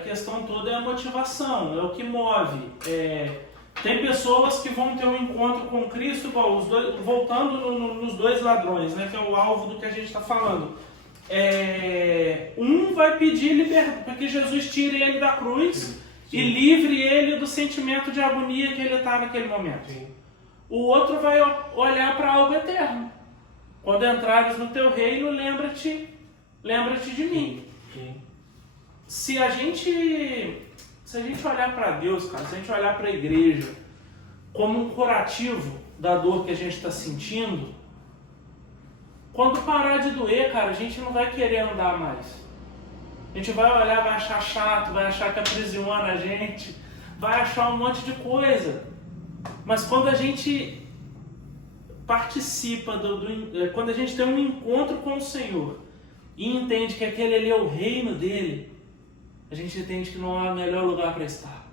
a questão toda é a motivação, é o que move. Tem pessoas que vão ter um encontro com Cristo, igual os dois, voltando nos dois ladrões, né, que é o alvo do que a gente está falando. Um vai pedir liberdade, para que Jesus tire ele da cruz e livre ele do sentimento de agonia que ele está naquele momento. Sim. O outro vai olhar para algo eterno. Quando entrares no teu reino, lembra-te de mim. Sim. Se a gente olhar para Deus, cara, se a gente olhar para a igreja como um curativo da dor que a gente está sentindo, quando parar de doer, cara, a gente não vai querer andar mais. A gente vai olhar, vai achar chato, vai achar que aprisiona a gente, vai achar um monte de coisa. Mas quando a gente participa, quando a gente tem um encontro com o Senhor e entende que aquele ali é o reino dele, a gente entende que não há melhor lugar para estar.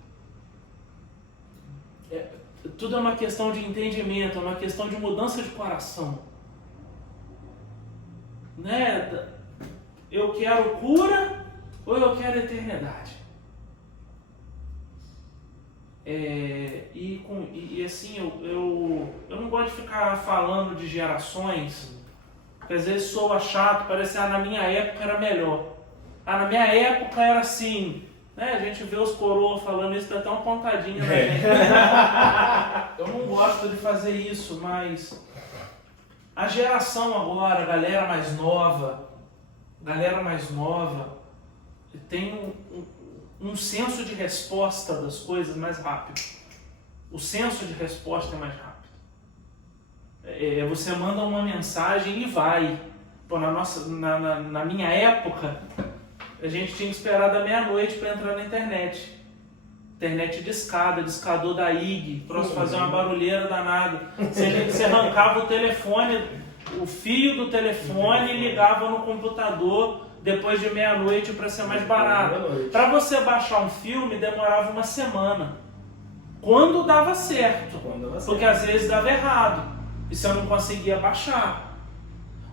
Tudo é uma questão de entendimento, é uma questão de mudança de coração. Né? Eu quero cura ou eu quero eternidade? E assim, eu não gosto de ficar falando de gerações, porque às vezes soa chato, parece que na minha época era melhor. Na minha época era assim, né? A gente vê os coroas falando isso, dá até uma pontadinha na gente. Eu não gosto de fazer isso, mas a geração agora, a galera mais nova, tem um senso de resposta das coisas mais rápido. O senso de resposta é mais rápido. Você manda uma mensagem e vai. Pô, na minha época, a gente tinha que esperar da meia-noite para entrar na internet. Internet de escada, de escador da IG, para fazer uma barulheira danada. Você arrancava o telefone, o fio do telefone e ligava no computador depois de meia-noite para ser mais barato. Para você baixar um filme demorava uma semana. Quando dava certo, porque às vezes dava errado e você não conseguia baixar.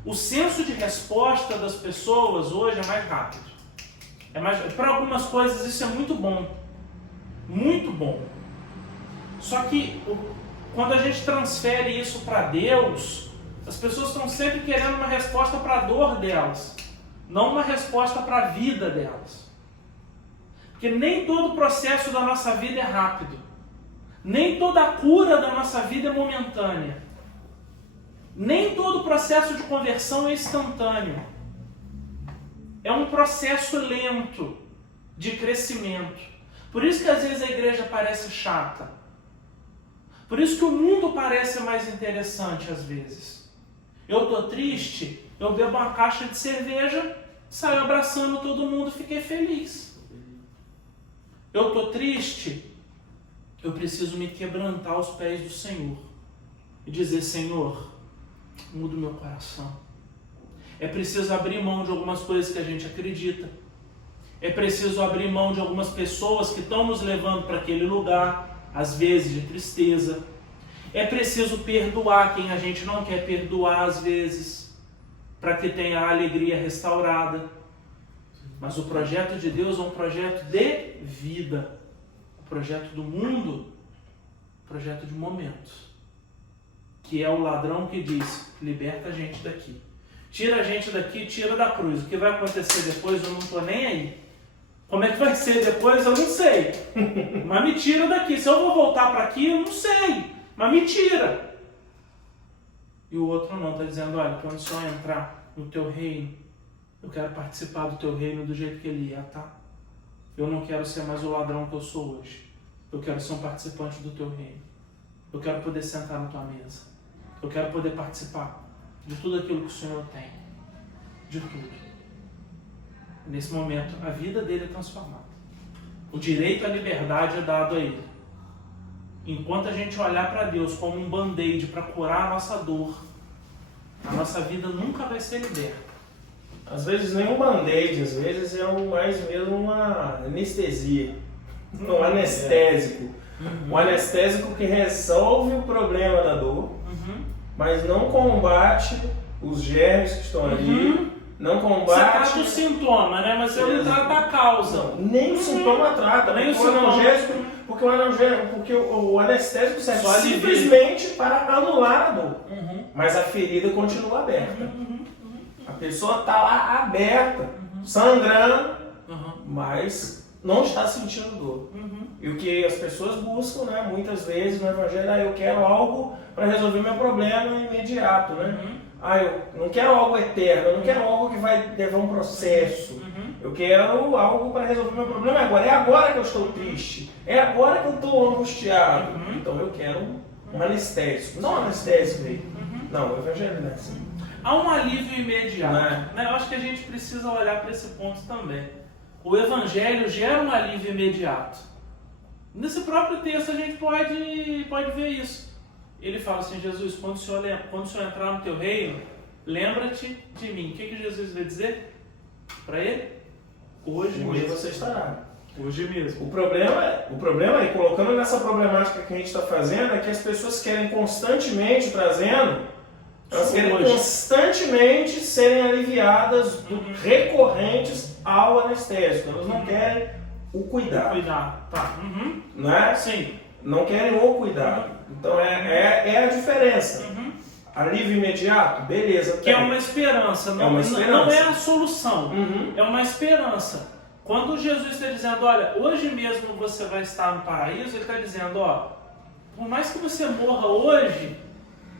O senso de resposta das pessoas hoje é mais rápido. Para algumas coisas isso é muito bom. Muito bom. Só que quando a gente transfere isso para Deus, as pessoas estão sempre querendo uma resposta para a dor delas, não uma resposta para a vida delas. Porque nem todo o processo da nossa vida é rápido. Nem toda a cura da nossa vida é momentânea. Nem todo o processo de conversão é instantâneo. É um processo lento de crescimento. Por isso que às vezes a igreja parece chata. Por isso que o mundo parece mais interessante às vezes. Eu estou triste, eu bebo uma caixa de cerveja, saio abraçando todo mundo e fiquei feliz. Eu estou triste, eu preciso me quebrantar aos pés do Senhor e dizer: Senhor, muda o meu coração. É preciso abrir mão de algumas coisas que a gente acredita. É preciso abrir mão de algumas pessoas que estão nos levando para aquele lugar, às vezes de tristeza. É preciso perdoar quem a gente não quer perdoar às vezes, para que tenha a alegria restaurada. Mas o projeto de Deus é um projeto de vida. O projeto do mundo, projeto de momentos. Que é o ladrão que diz: liberta a gente daqui. Tira a gente daqui, tira da cruz. O que vai acontecer depois eu não estou nem aí. Como é que vai ser depois eu não sei. Mas me tira daqui. Se eu vou voltar para aqui eu não sei. Mas me tira. E o outro não, está dizendo: olha, quando só entrar no teu reino, eu quero participar do teu reino do jeito que ele é, tá? Eu não quero ser mais o ladrão que eu sou hoje. Eu quero ser um participante do teu reino. Eu quero poder sentar na tua mesa. Eu quero poder participar de tudo aquilo que o Senhor tem. De tudo. Nesse momento, a vida dele é transformada. O direito à liberdade é dado a ele. Enquanto a gente olhar para Deus como um band-aid para curar a nossa dor, a nossa vida nunca vai ser liberta. Às vezes nem um band-aid, às vezes é mais mesmo uma anestesia, um anestésico. Um anestésico que resolve o problema da dor, mas não combate os germes que estão ali, não Você combate... trata o sintoma, né? Mas você não trata a causa. Não, nem o sintoma trata, Nem o porque o anestésico serve Só alivia. simplesmente para anular a dor. Mas a ferida continua aberta. A pessoa está lá aberta, sangrando, mas não está sentindo dor. E o que as pessoas buscam, né, muitas vezes no Evangelho, eu quero algo para resolver meu problema imediato, né? Eu não quero algo eterno, eu não quero algo que vai levar um processo. Eu quero algo para resolver meu problema agora. É agora que eu estou triste. É agora que eu estou angustiado. Então eu quero um anestésico. Não um anestésico aí. Não, o Evangelho não é assim. Há um alívio imediato. Né? Eu acho que a gente precisa olhar para esse ponto também. O Evangelho gera um alívio imediato. Nesse próprio texto a gente pode ver isso. Ele fala assim, Jesus, quando o Senhor entrar no teu reino, lembra-te de mim. O que Jesus vai dizer para ele? Hoje mesmo você estará. Hoje mesmo. O problema é, colocando nessa problemática que a gente está fazendo, é que as pessoas querem constantemente elas querem constantemente serem aliviadas, recorrentes ao anestésico. Elas não querem o cuidado. Tá. Não é? Sim. Não querem o cuidado. Então é a diferença. Alívio imediato, beleza. Que é uma esperança, não é a solução. É uma esperança. Quando Jesus está dizendo, olha, hoje mesmo você vai estar no paraíso, ele está dizendo, por mais que você morra hoje,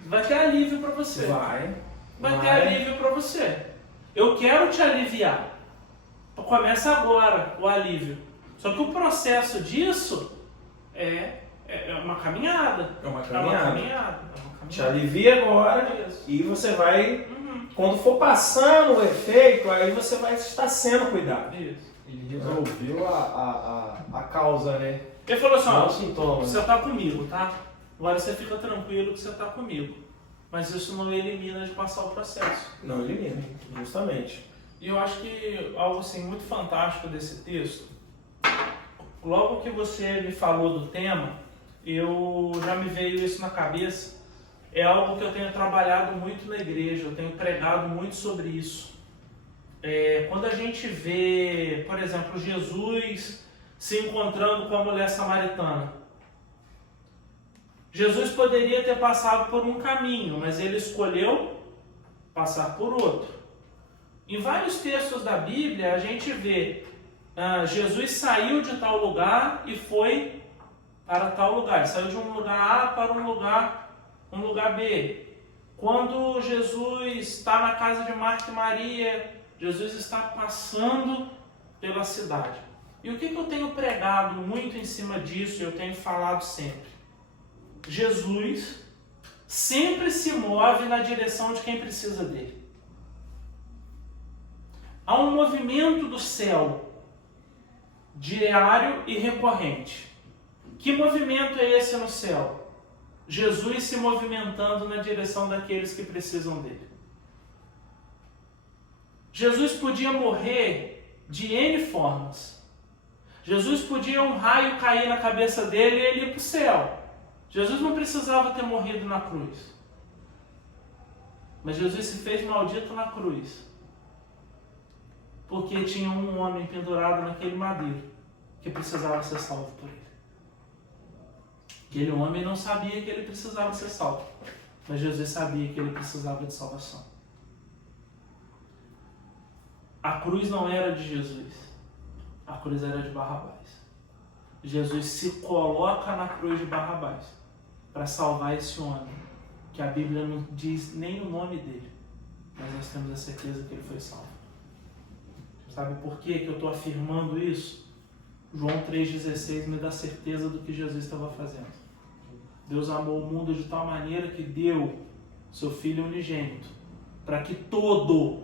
vai ter alívio para você. Vai ter alívio para você. Eu quero te aliviar. Começa agora o alívio. Só que o processo disso é uma caminhada. É uma caminhada. Te alivia agora e você vai, quando for passando o efeito, aí você vai estar sendo cuidado. Ele resolveu a causa, né? Ele falou assim, não o sintoma. Você está comigo, tá? Agora você fica tranquilo que você está comigo. Mas isso não elimina de passar o processo. Não elimina, justamente. E eu acho que algo assim, muito fantástico desse texto, logo que você me falou do tema, já me veio isso na cabeça. É algo que eu tenho trabalhado muito na igreja, eu tenho pregado muito sobre isso. Quando a gente vê, por exemplo, Jesus se encontrando com a mulher samaritana. Jesus poderia ter passado por um caminho, mas ele escolheu passar por outro. Em vários textos da Bíblia a gente vê Jesus saiu de tal lugar e foi para tal lugar. Ele saiu de um lugar A para um lugar B. Quando Jesus está na casa de Marta e Maria, Jesus está passando pela cidade. E o que eu tenho pregado muito em cima disso, eu tenho falado sempre? Jesus sempre se move na direção de quem precisa dele. Há um movimento do céu diário e recorrente. Que movimento é esse no céu? Jesus se movimentando na direção daqueles que precisam dele. Jesus podia morrer de N formas. Jesus podia um raio cair na cabeça dele e ele ir para o céu. Jesus não precisava ter morrido na cruz. Mas Jesus se fez maldito na cruz. Porque tinha um homem pendurado naquele madeiro que precisava ser salvo por ele. Aquele homem não sabia que ele precisava ser salvo. Mas Jesus sabia que ele precisava de salvação. A cruz não era de Jesus. A cruz era de Barrabás. Jesus se coloca na cruz de Barrabás para salvar esse homem, que a Bíblia não diz nem o nome dele, mas nós temos a certeza que ele foi salvo. Sabe por que eu estou afirmando isso? João 3,16 me dá certeza do que Jesus estava fazendo. Deus amou o mundo de tal maneira que deu seu Filho unigênito, para que todo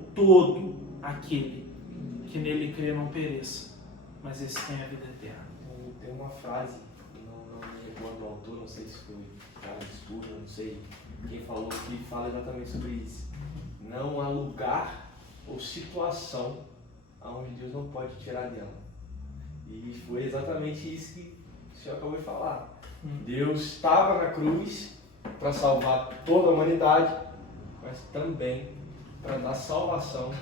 aquele que nele crê não pereça, mas esse tenha a vida eterna. Tem uma frase, não me recordo do autor, não sei se foi cara de estudo, não sei quem falou, que fala exatamente sobre isso. Não há lugar ou situação onde Deus não pode tirar dela. E foi exatamente isso que o senhor acabou de falar. Deus estava na cruz para salvar toda a humanidade, mas também para dar salvação.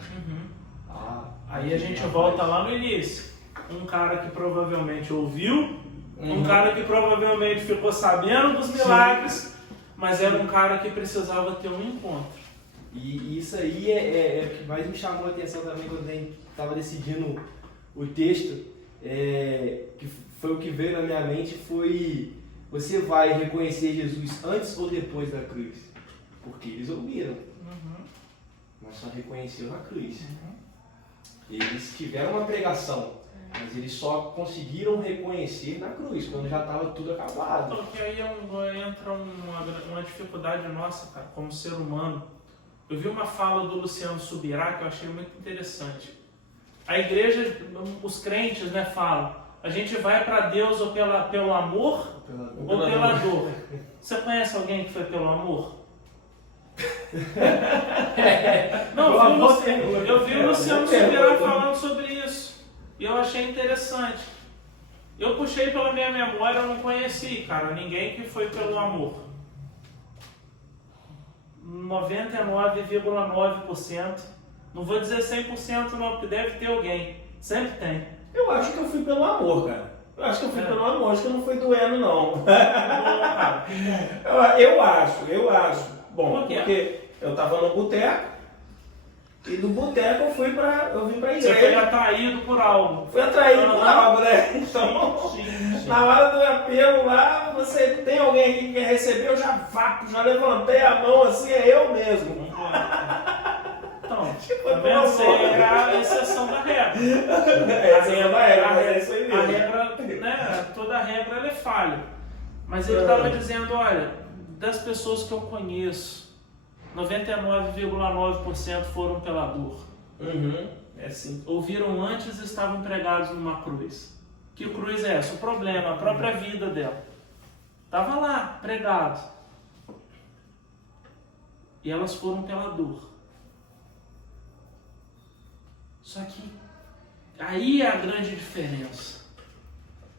Aí a gente volta lá no início. Um cara que provavelmente ouviu, um cara que provavelmente ficou sabendo dos milagres, mas era um cara que precisava ter um encontro. E isso aí é o que mais me chamou a atenção também quando a gente estava decidindo o texto, que foi o que veio na minha mente, foi: você vai reconhecer Jesus antes ou depois da cruz? Porque eles ouviram, mas só reconheceram na cruz. Eles tiveram uma pregação, mas eles só conseguiram reconhecer na cruz, quando já estava tudo acabado. Porque aí entra uma dificuldade nossa, cara, como ser humano. Eu vi uma fala do Luciano Subirá que eu achei muito interessante. A igreja, os crentes, né, falam: a gente vai para Deus ou pelo amor ou pela dor. Você conhece alguém que foi pelo amor? Não, eu vi o Luciano Subirá falando sobre isso. E eu achei interessante. Eu puxei pela minha memória, eu não conheci, cara, ninguém que foi pelo amor. 99,9%. Não vou dizer 100% não, porque deve ter alguém. Sempre tem. Eu acho que eu fui pelo amor, cara. Eu acho que eu fui pelo amor, acho que eu não fui doendo, não. Eu acho. Bom, porque eu tava no boteco, e do boteco eu vim pra igreja. Você foi atraído por algo. Fui atraído por algo, né? Então, sim. Na hora do apelo lá, você tem alguém aqui que quer receber, eu já levantei a mão assim, é eu mesmo. Então, você é a exceção da regra. Essa é a regra, é isso aí mesmo. A regra, né, toda regra ela é falha. Mas ele estava dizendo, olha, das pessoas que eu conheço, 99,9% foram pela dor. É sim. Ouviram antes e estavam pregados numa cruz. Que cruz é essa? O problema, a própria vida dela. Estava lá, pregado. E elas foram pela dor. Só que aí é a grande diferença.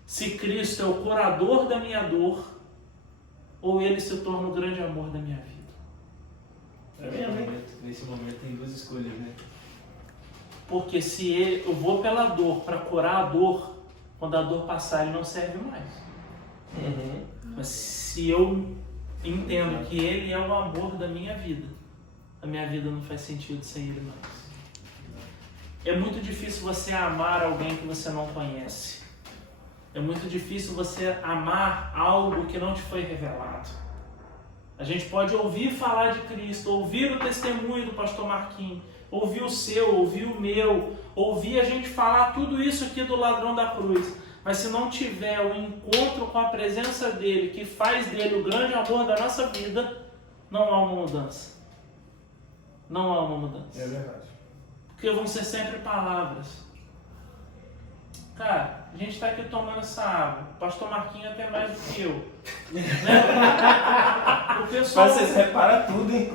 Se Cristo é o curador da minha dor, ou Ele se torna o grande amor da minha vida. Nesse momento tem duas escolhas, né? Porque se eu vou pela dor para curar a dor, quando a dor passar ele não serve mais. Mas se eu entendo que Ele é o amor da minha vida, a minha vida não faz sentido sem Ele mais. É muito difícil você amar alguém que você não conhece. É muito difícil você amar algo que não te foi revelado. A gente pode ouvir falar de Cristo, ouvir o testemunho do pastor Marquinhos, ouvir o seu, ouvir o meu, ouvir a gente falar tudo isso aqui do ladrão da cruz. Mas se não tiver o encontro com a presença dele, que faz dele o grande amor da nossa vida, não há uma mudança. Não há uma mudança. É verdade. Porque vão ser sempre palavras. Cara, a gente está aqui tomando essa água. O pastor Marquinhos até mais do que eu. Né? O pessoal, mas vocês reparam tudo, hein?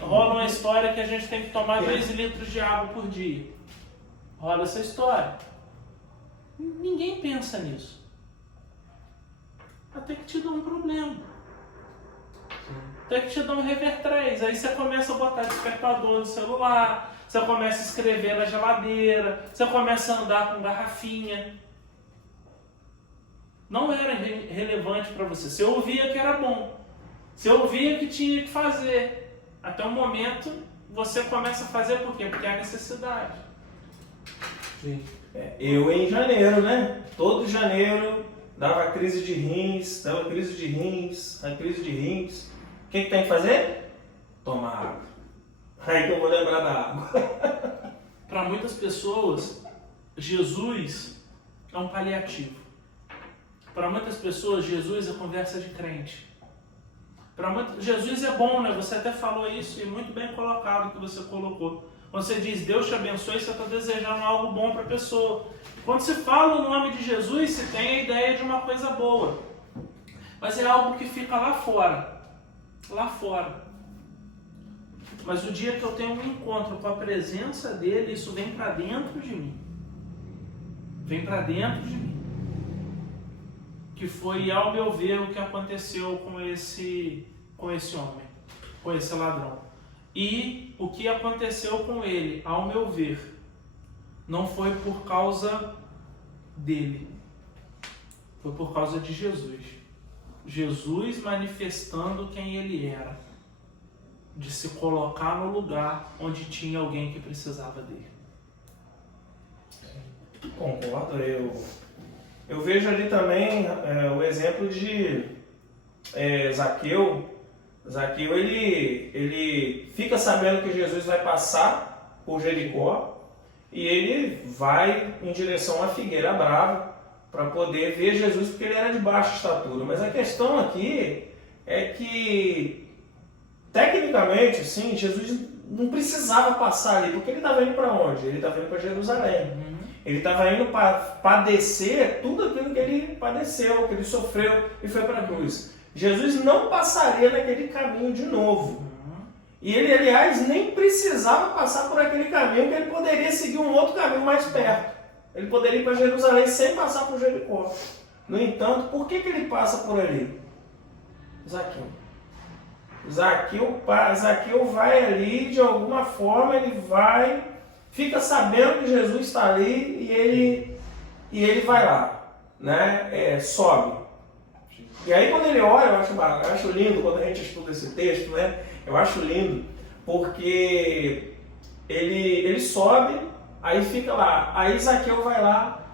Rola uma história que a gente tem que tomar 2 litros de água por dia. Rola essa história. Ninguém pensa nisso. Até que te dá um problema. Até que te dá um rever 3. Aí você começa a botar despertador no celular, você começa a escrever na geladeira, você começa a andar com garrafinha. Não era relevante para você. Você ouvia que era bom. Você ouvia que tinha que fazer. Até o momento você começa a fazer por quê? Porque é a necessidade. Sim. Eu em janeiro, né? Todo janeiro dava crise de rins. O que tem que fazer? Tomar água. Aí que eu vou lembrar da água. Para muitas pessoas, Jesus é um paliativo. Para muitas pessoas, Jesus é conversa de crente. Jesus é bom, né? Você até falou isso e muito bem colocado que você colocou. Quando você diz Deus te abençoe, você está desejando algo bom para a pessoa. Quando se fala o nome de Jesus, se tem a ideia de uma coisa boa. Mas é algo que fica lá fora. Lá fora. Mas o dia que eu tenho um encontro com a presença dele, isso vem para dentro de mim. Vem para dentro de mim. Que foi, ao meu ver, o que aconteceu com esse homem, com esse ladrão. E o que aconteceu com ele, ao meu ver, não foi por causa dele, foi por causa de Jesus. Jesus manifestando quem ele era, de se colocar no lugar onde tinha alguém que precisava dele. Concordo, eu vejo ali também o exemplo de Zaqueu. Zaqueu, ele fica sabendo que Jesus vai passar por Jericó e ele vai em direção à figueira brava para poder ver Jesus, porque ele era de baixa estatura. Mas a questão aqui é que, tecnicamente, sim, Jesus não precisava passar ali, porque ele estava indo para onde? Ele estava indo para Jerusalém. Ele estava indo para padecer tudo aquilo que ele padeceu, que ele sofreu e foi para a cruz. Jesus não passaria naquele caminho de novo. E ele, aliás, nem precisava passar por aquele caminho, que ele poderia seguir um outro caminho mais perto. Ele poderia ir para Jerusalém sem passar por Jericó. No entanto, por que ele passa por ali? Zaqueu vai ali, de alguma forma, ele vai, fica sabendo que Jesus está ali e ele vai lá, né? Sobe. E aí quando ele olha, eu acho lindo quando a gente estuda esse texto, né? Eu acho lindo, porque ele sobe, aí fica lá, aí Zaqueu vai lá,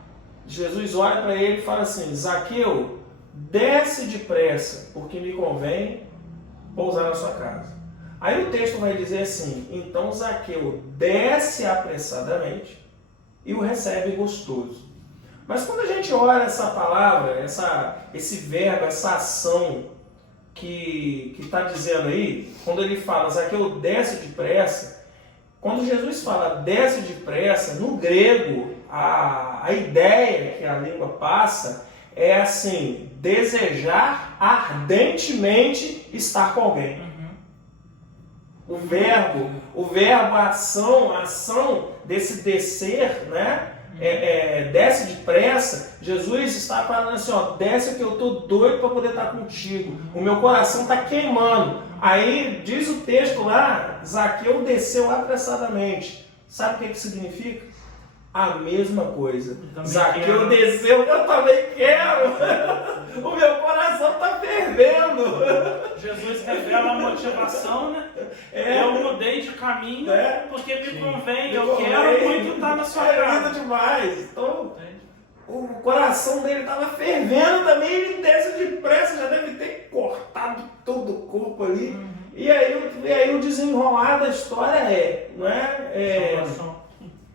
Jesus olha para ele e fala assim: Zaqueu, desce depressa, porque me convém pousar na sua casa. Aí o texto vai dizer assim: então Zaqueu desce apressadamente e o recebe gostoso. Mas quando a gente olha essa palavra, esse verbo, essa ação que está dizendo aí, quando ele fala Zaqueu desce depressa, quando Jesus fala desce depressa, no grego, a ideia que a língua passa é assim: desejar ardentemente estar com alguém. O verbo, a ação desse descer, né? Desce depressa. Jesus está falando assim, ó, desce que eu estou doido para poder estar contigo. O meu coração está queimando. Aí diz o texto lá, Zaqueu desceu apressadamente. Sabe o que significa? A mesma coisa. Zaqueu desceu, eu também quero. O meu coração está fervendo. Jesus revela a motivação, né? Eu mudei de caminho porque me convém. Eu quero muito estar na sua casa. Lindo demais. Então, o coração dele estava fervendo também. Ele desce depressa, já deve ter cortado todo o corpo ali. E aí o desenrolar da história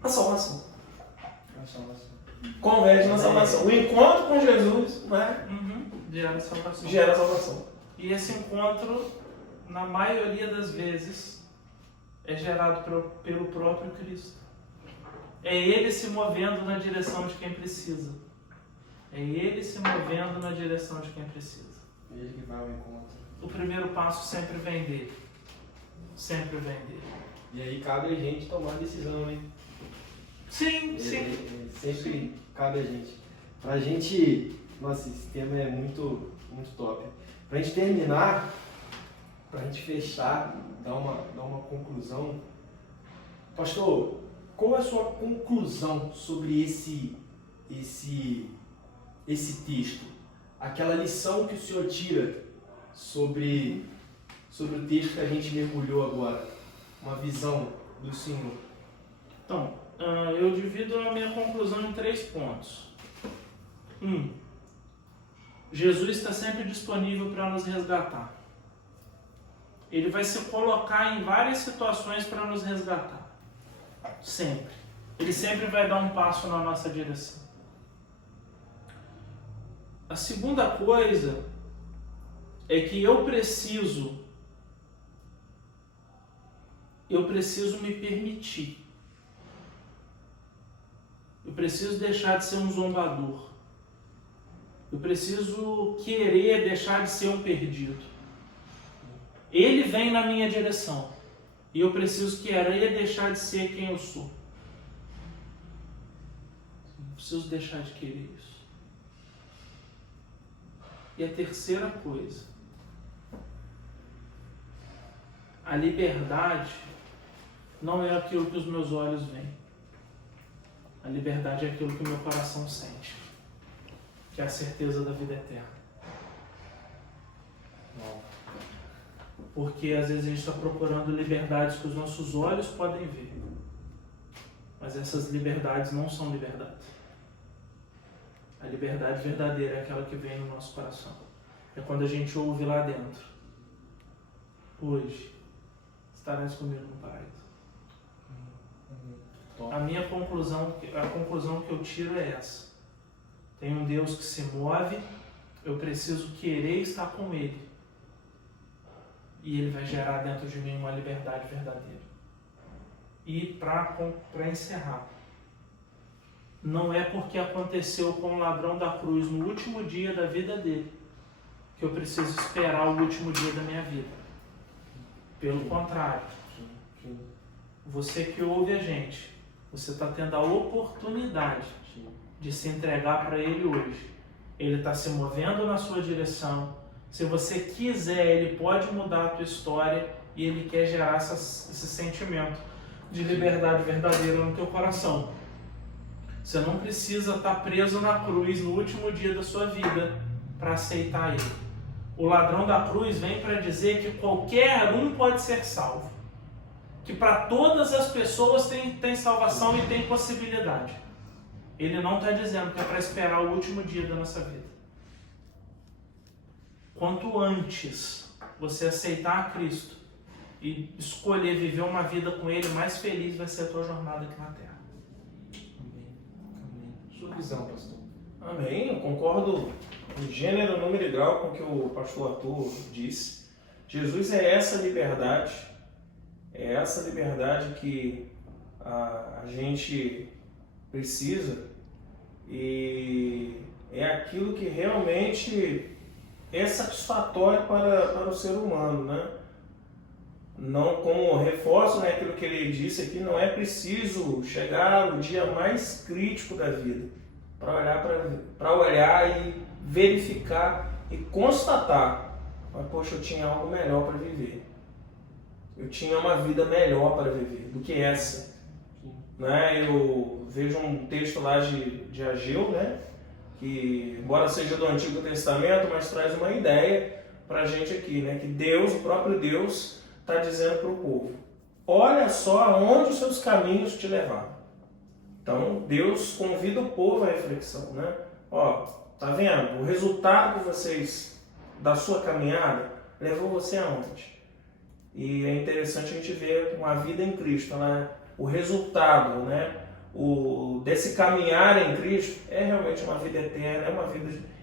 a salvação. Converte na salvação. O encontro com Jesus, né? Gera salvação. E esse encontro, na maioria das vezes, é gerado pelo próprio Cristo. É Ele se movendo na direção de quem precisa. É Ele se movendo na direção de quem precisa. Ele que vai ao encontro. O primeiro passo sempre vem dele. Sempre vem dele. E aí cabe a gente tomar a decisão, né? Sim. Sempre cabe a gente. Pra gente... Nossa, esse tema é muito, muito top. Pra gente terminar, pra gente fechar, dar uma conclusão. Pastor, qual é a sua conclusão sobre esse texto? Aquela lição que o senhor tira sobre o texto que a gente mergulhou agora. Uma visão do senhor. Então, eu divido a minha conclusão em 3 pontos. 1. Jesus está sempre disponível para nos resgatar. Ele vai se colocar em várias situações para nos resgatar. Sempre. Ele sempre vai dar um passo na nossa direção. A segunda coisa é que eu preciso me permitir. Eu preciso deixar de ser um zombador. Eu preciso querer deixar de ser um perdido. Ele vem na minha direção. E eu preciso querer deixar de ser quem eu sou. Eu preciso deixar de querer isso. E a terceira coisa. A liberdade não é aquilo que os meus olhos veem. A liberdade é aquilo que o meu coração sente, que é a certeza da vida eterna. Porque às vezes a gente está procurando liberdades que os nossos olhos podem ver, mas essas liberdades não são liberdades. A liberdade verdadeira é aquela que vem no nosso coração. É quando a gente ouve lá dentro: hoje estarás comigo no paraíso. A minha conclusão, a conclusão que eu tiro é essa: tem um Deus que se move, eu preciso querer estar com Ele, e Ele vai gerar dentro de mim uma liberdade verdadeira. E para encerrar, não é porque aconteceu com o ladrão da cruz no último dia da vida dele que eu preciso esperar o último dia da minha vida. Pelo contrário, você que ouve a gente, você está tendo a oportunidade de se entregar para Ele hoje. Ele está se movendo na sua direção. Se você quiser, Ele pode mudar a tua história e Ele quer gerar esse sentimento de liberdade verdadeira no teu coração. Você não precisa estar preso na cruz no último dia da sua vida para aceitar Ele. O ladrão da cruz vem para dizer que qualquer um pode ser salvo. Que para todas as pessoas tem salvação e tem possibilidade. Ele não está dizendo que é para esperar o último dia da nossa vida. Quanto antes você aceitar a Cristo e escolher viver uma vida com Ele, mais feliz vai ser a tua jornada aqui na Terra. Amém. Sua visão, pastor. Amém, eu concordo em gênero, número e grau com o que o pastor Arthur disse. Jesus é essa liberdade que a gente precisa, e é aquilo que realmente é satisfatório para o ser humano, né? Não, como reforço, né, aquilo que ele disse aqui, não é preciso chegar no dia mais crítico da vida para olhar e verificar e constatar: poxa, eu tinha algo melhor para viver. Eu tinha uma vida melhor para viver do que essa. Né? Eu vejo um texto lá de Ageu, né? Que, embora seja do Antigo Testamento, mas traz uma ideia para a gente aqui, né? Que Deus, o próprio Deus, está dizendo para o povo: olha só aonde os seus caminhos te levaram. Então, Deus convida o povo à reflexão, né? Ó, tá vendo? O resultado que vocês, da sua caminhada, levou você aonde? E é interessante a gente ver uma vida em Cristo, né? O resultado, né? Desse caminhar em Cristo é realmente uma vida eterna,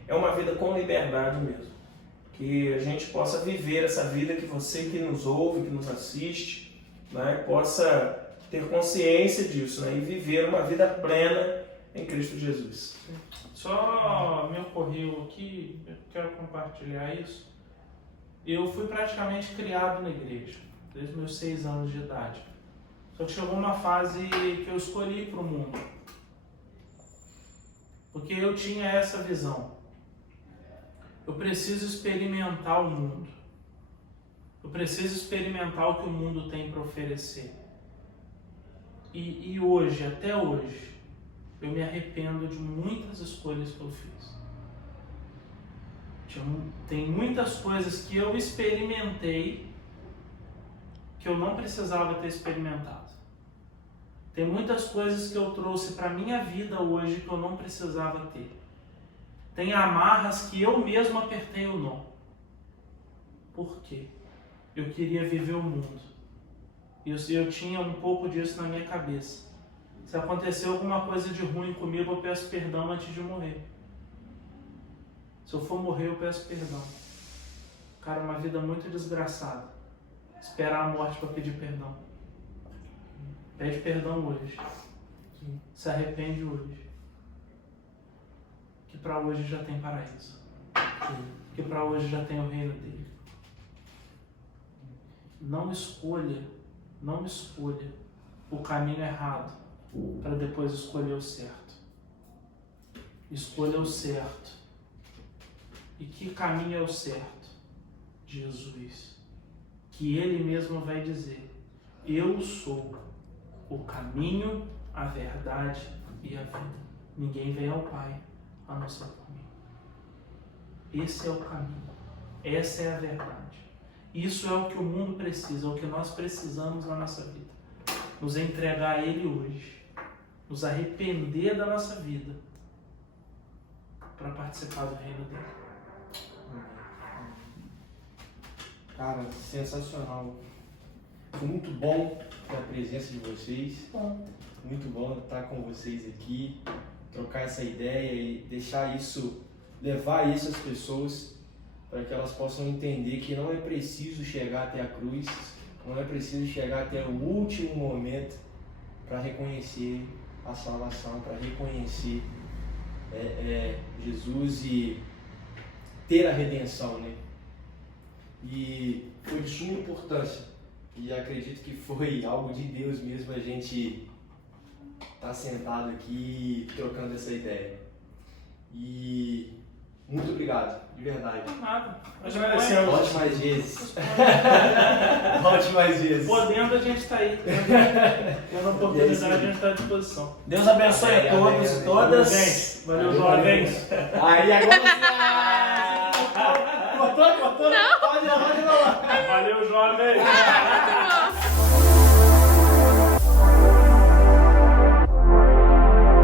é uma vida com liberdade mesmo. Que a gente possa viver essa vida, que você que nos ouve, que nos assiste, né? Possa ter consciência disso, né? E viver uma vida plena em Cristo Jesus. Só me ocorreu aqui, eu quero compartilhar isso. Eu fui praticamente criado na igreja, desde os meus 6 anos de idade. Só que chegou uma fase que eu escolhi para o mundo. Porque eu tinha essa visão. Eu preciso experimentar o mundo. Eu preciso experimentar o que o mundo tem para oferecer. E hoje, até hoje, eu me arrependo de muitas escolhas que eu fiz. Tem muitas coisas que eu experimentei que eu não precisava ter experimentado. Tem muitas coisas que eu trouxe para a minha vida hoje que eu não precisava ter. Tem amarras que eu mesmo apertei o nó. Por quê? Eu queria viver o mundo. Eu tinha um pouco disso na minha cabeça. Se acontecer alguma coisa de ruim comigo, eu peço perdão antes de morrer. Se eu for morrer, eu peço perdão. Cara, uma vida muito desgraçada. Esperar a morte para pedir perdão. Pede perdão hoje. Se arrepende hoje. Que para hoje já tem paraíso. Que para hoje já tem o reino dele. Não escolha o caminho errado para depois escolher o certo. Escolha o certo. E que caminho é o certo? Jesus. que ele mesmo vai dizer: eu sou o caminho, a verdade e a vida. Ninguém vem ao Pai a não ser por mim. Esse é o caminho. Essa é a verdade. Isso é o que o mundo precisa, é o que nós precisamos na nossa vida. Nos entregar a Ele hoje. Nos arrepender da nossa vida para participar do reino dele. Cara, sensacional. Foi muito bom ter a presença de vocês. Muito bom estar com vocês aqui, trocar essa ideia e deixar isso, levar isso às pessoas, para que elas possam entender que não é preciso chegar até a cruz, não é preciso chegar até o último momento para reconhecer a salvação, para reconhecer Jesus e ter a redenção, né? E foi de suma importância, e acredito que foi algo de Deus mesmo a gente estar sentado aqui trocando essa ideia. E muito obrigado, de verdade. Nada. Nós agradecemos. Volte mais vezes. Volte mais vezes. Podendo, a gente está aí. Tendo a oportunidade, a gente está à disposição. Deus abençoe a todos e todas. Gente, valeu, jovens. Aí agora. Cortou? Pode não. Valeu, jovens.